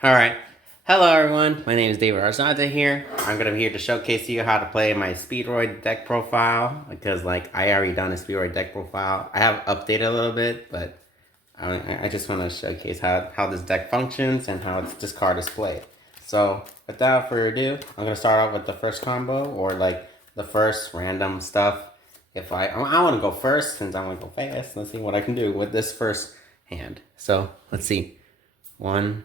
Alright, hello everyone, my name is David Arzada here. I'm going to be here to showcase to you how to play my Speedroid deck profile, because I already done a Speedroid deck profile. I have updated a little bit, but I just want to showcase how this deck functions and how this card is played. So without further ado, I'm going to start off with the first combo, or the first random stuff. If I want to go first, since I want to go fast. Let's see what I can do with this first hand. So let's see. 1,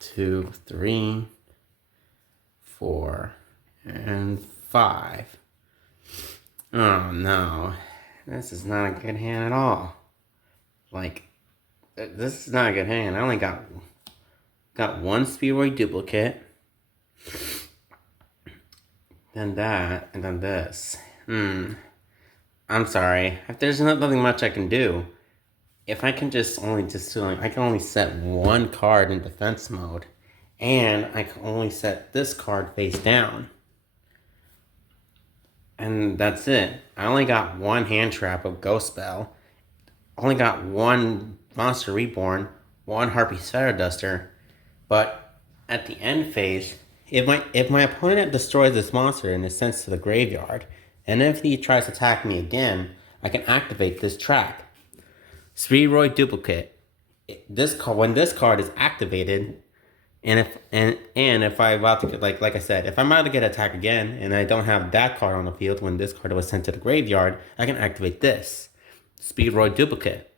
2, 3, 4, and 5. Oh no, this is not a good hand at all. This is not a good hand. I only got one Speedroid duplicate, then that, and then this. I'm sorry. If there's nothing much I can do, if I can I can only set one card in defense mode, and I can only set this card face down. And that's it. I only got one hand trap of Ghost Spell, only got one Monster Reborn, one Harpy Feather Duster, but at the end phase, if my opponent destroys this monster and is sent to the graveyard, and if he tries to attack me again, I can activate this trap. Speedroid duplicate. When this card is activated, and if I about to get, like I said, if I'm about to get attacked again and I don't have that card on the field when this card was sent to the graveyard, I can activate this Speedroid duplicate.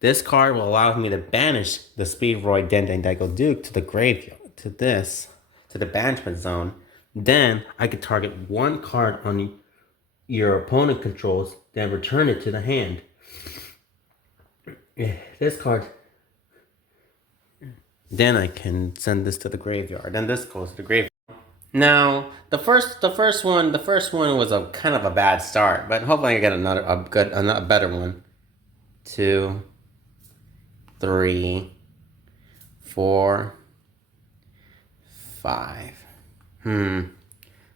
This card will allow me to banish the Speedroid Dendeng Daigo Duke to the graveyard, to the banishment zone. Then I could target one card on your opponent controls, then return it to the hand. This card, then I can send this to the graveyard. Then this goes to the graveyard. Now, the first one was a kind of a bad start, but hopefully I get a better one. 2, 3, 4, 5.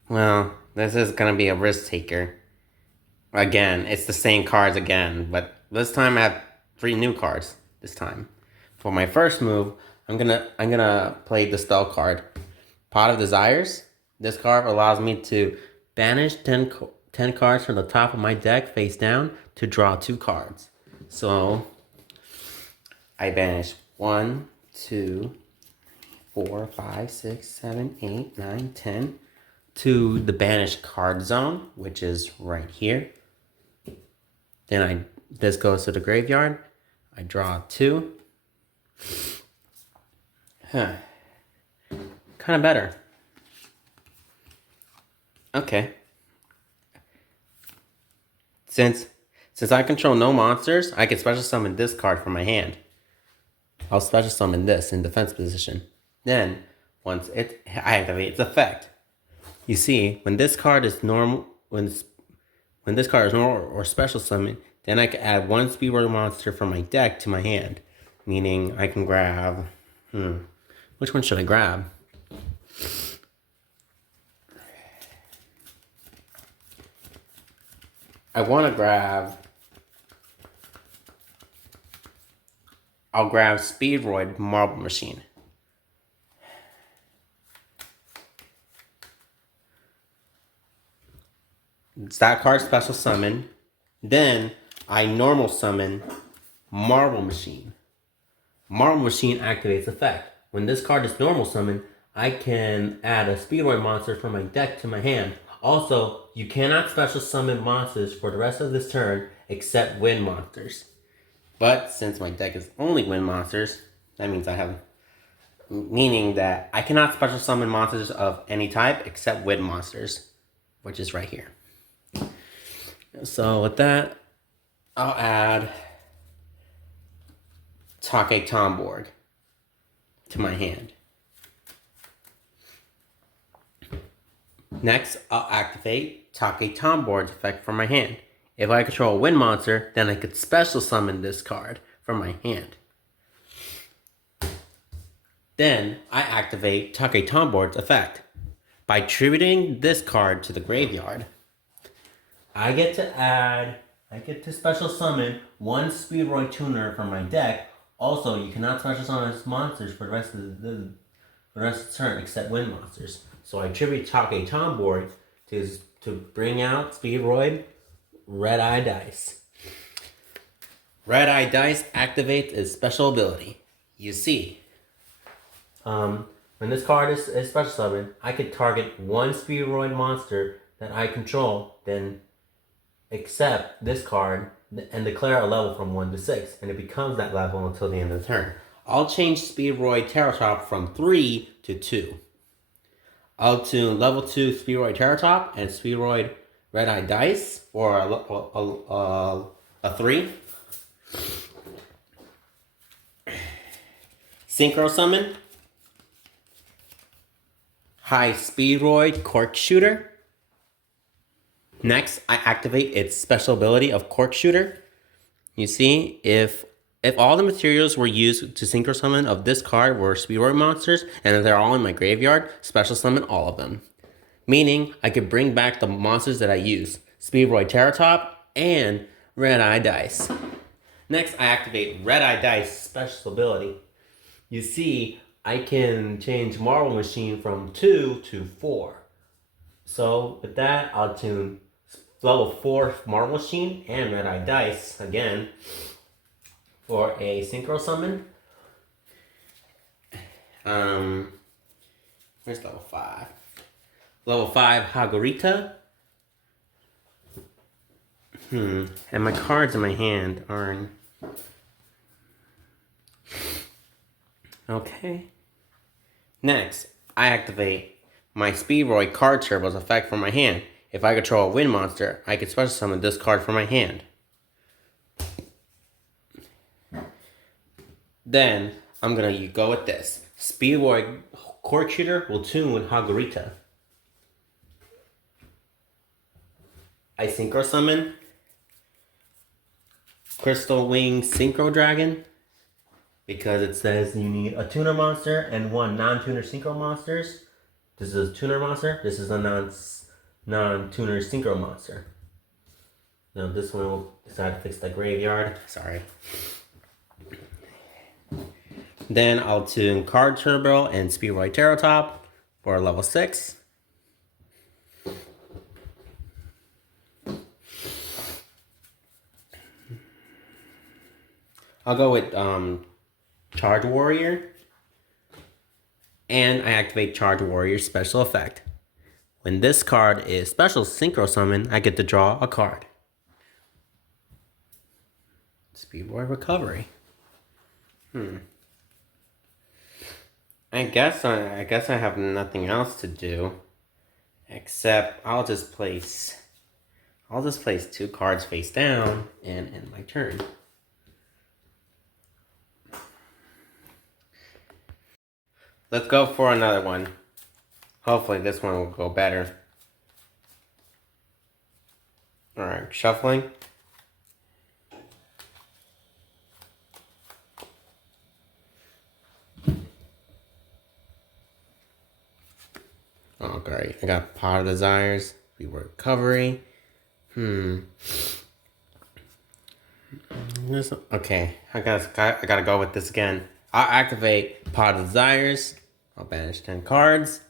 Well, this is gonna be a risk taker. Again, it's the same cards again, but this time I have 3 new cards. This time, for my first move, I'm gonna play the spell card, Pot of Desires. This card allows me to banish 10 cards from the top of my deck face down to draw 2 cards. So I banish 1, 2, 4, 5, 6, 7, 8, 9, 10 to the banished card zone, which is right here. Then this goes to the graveyard. I draw 2. Kind of better. Okay. Since I control no monsters, I can special summon this card from my hand. I'll special summon this in defense position. Then, once I activate its effect. You see, when this card is normal, when this card is normal or special summon, then I can add one Speedroid monster from my deck to my hand. Meaning I can grab, which one should I grab? I'll grab Speedroid Marble Machine. It's that card special summon. Then I normal summon Marble Machine. Marble Machine activates effect. When this card is normal summon, I can add a Speedroid monster from my deck to my hand. Also, you cannot special summon monsters for the rest of this turn except wind monsters. But since my deck is only wind monsters, that means meaning that I cannot special summon monsters of any type except wind monsters, which is right here. So with that, I'll add Take Tomborg to my hand. Next, I'll activate Take Tomborg's effect from my hand. If I control a wind monster, then I could special summon this card from my hand. Then I activate Take Tomborg's effect. By attributing this card to the graveyard, I get to special summon one Speedroid Tuner from my deck. Also, you cannot special summon monsters for the rest of the turn except wind monsters. So I tribute Take Tomboy to bring out Speedroid Red Eye Dice. Red Eye Dice activates its special ability. You see, when this card is special summoned, I could target one Speedroid monster that I control, then accept this card and declare a level from 1 to 6, and it becomes that level until the end of the turn. I'll change Speedroid Terratop from 3 to 2. I'll tune level 2 Speedroid Terratop and Speedroid Red Eye Dice for a 3. Synchro Summon High Speedroid Cork Shooter. Next, I activate its special ability of Cork Shooter. You see, if all the materials were used to synchro summon of this card were Speedroid monsters, and if they're all in my graveyard, special summon all of them. Meaning, I could bring back the monsters that I use, Speedroid Terratop and Red Eye Dice. Next, I activate Red Eye Dice special ability. You see, I can change Marble Machine from 2 to 4. So with that, I'll tune level 4 Marble Machine and Red Eye Dice again for a synchro summon. Where's level 5? Level 5 Hagurita. And my cards in my hand aren't. Okay. Next, I activate my Speedroid card turbo's effect from my hand. If I control a wind monster, I can special summon this card from my hand. Then, I'm going to go with this. Speedroid Cork Shooter will tune with Hagurita. I synchro summon Crystal Wing Synchro Dragon because it says you need a tuner monster and 1 non-tuner synchro monsters. This is a tuner monster. This is a non-tuner synchro monster. Now this one will decide to fix the graveyard. Sorry. Then I'll tune Card Turbo and Speedroid Terratop for level 6. I'll go with Charge Warrior. And I activate Charge Warrior's special effect. When this card is special synchro summon, I get to draw a card. Speedroid Recovery. I guess I have nothing else to do, except I'll just place 2 cards face down and end my turn. Let's go for another one. Hopefully this one will go better. Alright, shuffling. Oh, great. I got Pot of Desires. Recovery. Okay, I gotta go with this again. I'll activate Pot of Desires. I'll banish 10 cards.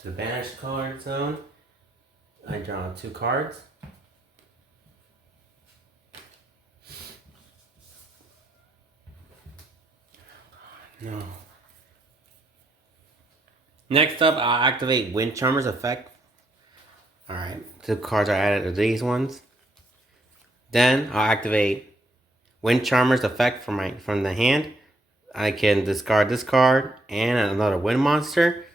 To the banished card zone, I draw 2 cards. No. Next up, I'll activate Wind Charmer's effect. Alright, 2 cards are added to these ones. Then I'll activate Wind Charmer's effect from the hand. I can discard this card and another wind monster.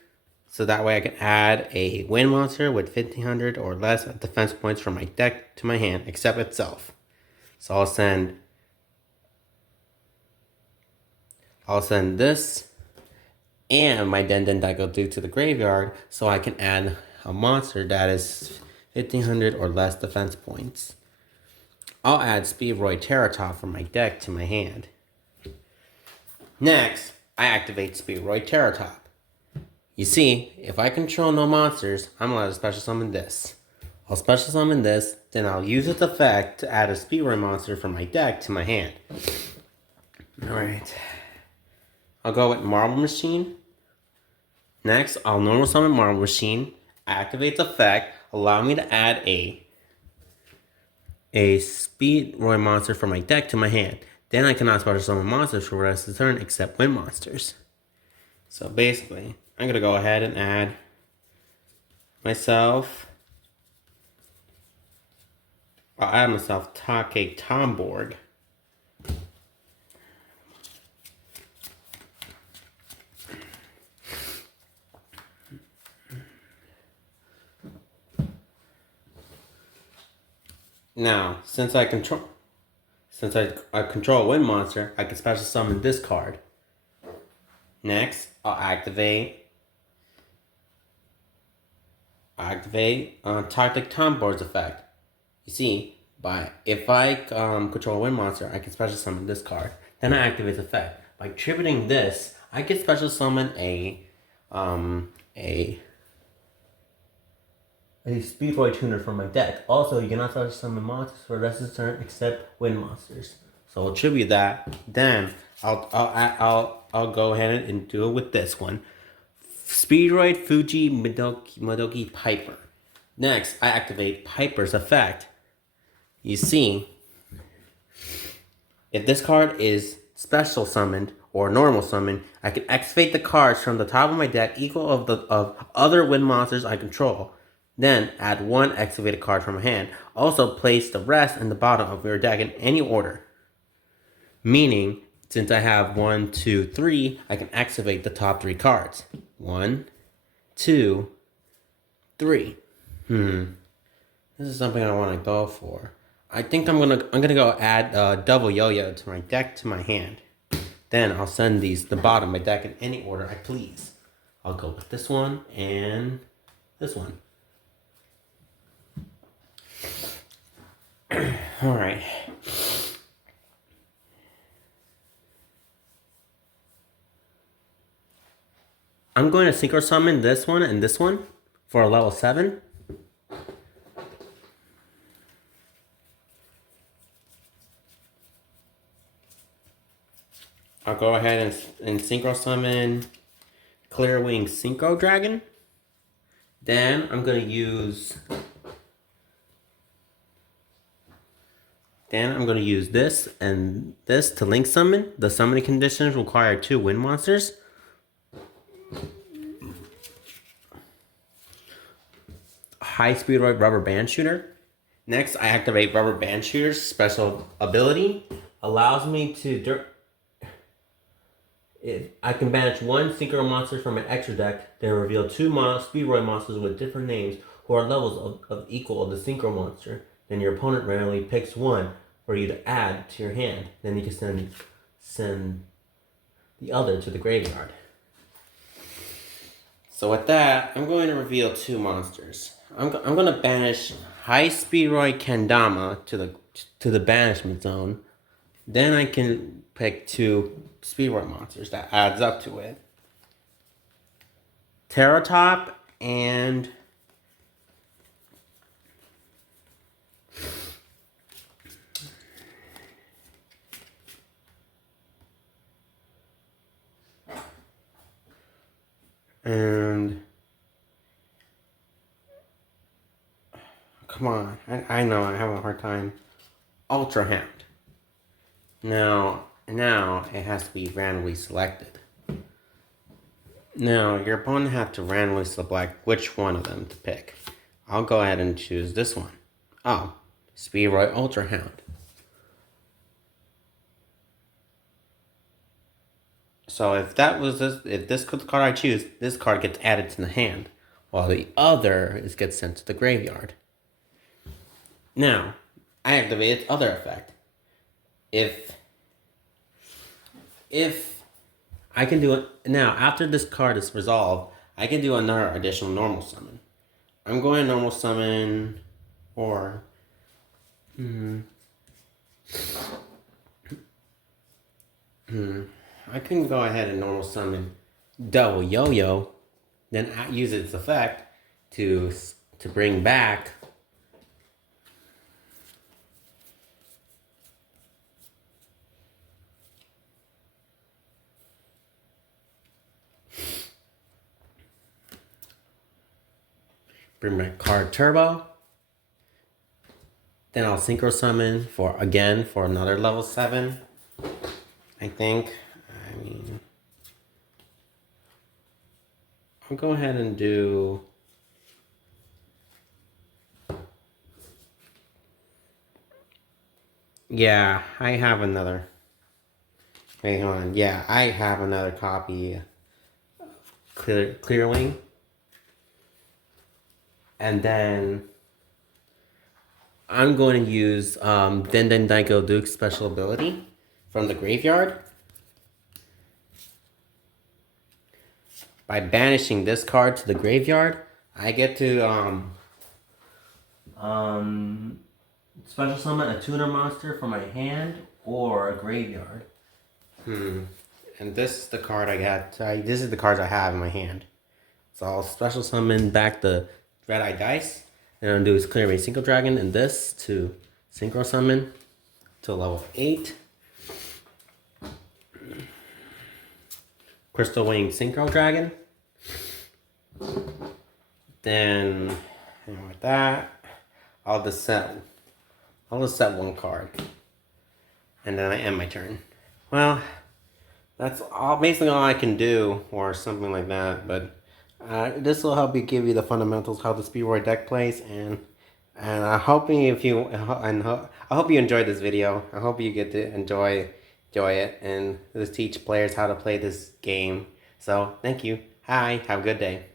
So that way I can add a wind monster with 1500 or less defense points from my deck to my hand, except itself. So I'll send this and my Den Daigo Duke to the graveyard so I can add a monster that is 1500 or less defense points. I'll add Speedroid Terratop from my deck to my hand. Next, I activate Speedroid Terratop. You see, if I control no monsters, I'm allowed to special summon this. I'll special summon this, then I'll use its effect to add a Speedroid monster from my deck to my hand. Alright. I'll go with Marble Machine. Next, I'll normal summon Marble Machine, activate the effect, allow me to add a Speedroid monster from my deck to my hand. Then I cannot special summon monsters for the rest of the turn except wind monsters. So basically, I'm going to go ahead and add myself. I'll add myself Take Tomborg. Now, since I control a wind monster, I can special summon this card. Next, I'll activate Tactic Tomborg's effect. You see, if I control a wind monster, I can special summon this card. Then I activate the effect. By tributing this, I can special summon a Speedroid tuner from my deck. Also, you cannot special summon monsters for the rest of the turn except wind monsters. So I'll tribute that. Then I'll go ahead and do it with this one. Speedroid Fuji Modoki Piper. Next, I activate Piper's effect. You see, if this card is special summoned or normal summoned, I can activate the cards from the top of my deck equal of other wind monsters I control. Then add one activated card from my hand. Also place the rest in the bottom of your deck in any order. Meaning, since I have 1, 2, 3, I can activate the top 3 cards. 1, 2, 3. This is something I want to go for. I think I'm gonna go add double yo-yo to my deck to my hand. Then I'll send these to the bottom of my deck in any order I please. I'll go with this one and this one. Alright. I'm going to synchro summon this one and this one for a level 7. I'll go ahead and synchro summon Clear Wing Synchro Dragon. Then I'm going to use this and this to link summon. The summoning conditions require 2 wind monsters. High Speedroid Rubber Band Shooter. Next, I activate Rubber Band Shooter's special ability. Allows me to... I can banish 1 synchro monster from an extra deck, then reveal 2 Speedroid monsters with different names who are levels of equal of the synchro monster. Then your opponent randomly picks one for you to add to your hand. Then you can send the other to the graveyard. So with that, I'm going to reveal 2 monsters. I'm going to banish High Speedroid Kendama to the banishment zone. Then I can pick 2 Speedroid monsters that adds up to it. Terratop and come on, I know I have a hard time. Ultra Hound. Now it has to be randomly selected. Now your opponent have to randomly select which one of them to pick. I'll go ahead and choose this one. Oh, Speedroid Ultra Hound. So if this card I choose, this card gets added to the hand, while the other gets sent to the graveyard. Now, I activate its other effect. If I can do it now, after this card is resolved, I can do another additional normal summon. I'm going to normal summon, or I can go ahead and normal summon double yo-yo. then use its effect to bring back card turbo. Then I'll synchro summon for another level 7. I think. I mean, I'll go ahead and do. Yeah, I have another. Wait, hold on. Yeah, I have another copy of Clearwing. And then I'm going to use Den Daiko Duke's special ability from the graveyard. By banishing this card to the graveyard, I get to special summon a tuner monster from my hand or a graveyard. And this is the card I got. This is the cards I have in my hand. So I'll special summon back the Red Eye Dice. And I'm going to do is clear a Synchro Dragon and this to synchro summon to level 8. Crystal Wing Synchro Dragon. Then, with that, I'll just set one card. And then I end my turn. Well, that's basically all I can do, or something like that. But this will help you give you the fundamentals how the Speedroid deck plays, and I hope you enjoyed this video. I hope you get to enjoy it and just teach players how to play this game. So thank you. Hi, have a good day.